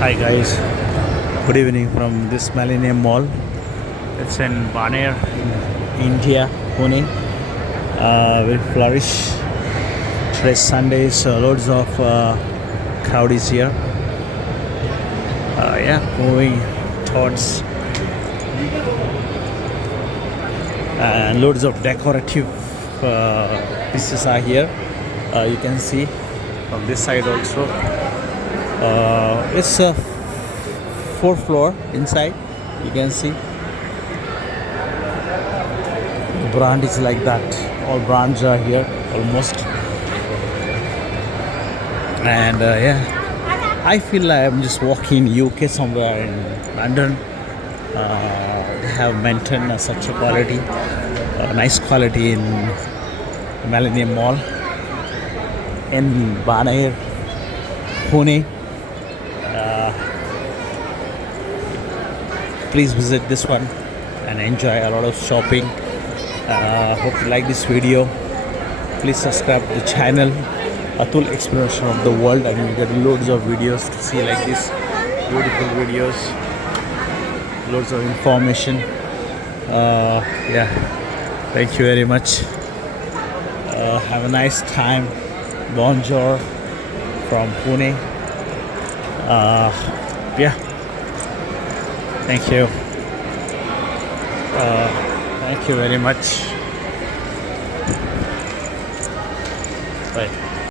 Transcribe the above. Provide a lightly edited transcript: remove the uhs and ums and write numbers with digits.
Hi guys, good evening from this Millennium Mall. It's in Baner, India, Pune. Will flourish. Today's Sunday, so loads of crowd is here. Moving towards and loads of decorative pieces are here. You can see from this side also. It's a fourth floor inside. You can see brand is like that. All brands are here almost, and I feel like I'm just walking in UK somewhere in London. They have maintained such a quality, nice quality in Millennium Mall in Baner Pune. Please visit this one and enjoy a lot of shopping. Hope you like this video. Please subscribe to the channel Atul Exploration of the world, and you get loads of videos to see like this, beautiful videos, loads of information. Thank you very much. Have a nice time. Bonjour from Pune. Thank you. Thank you very much.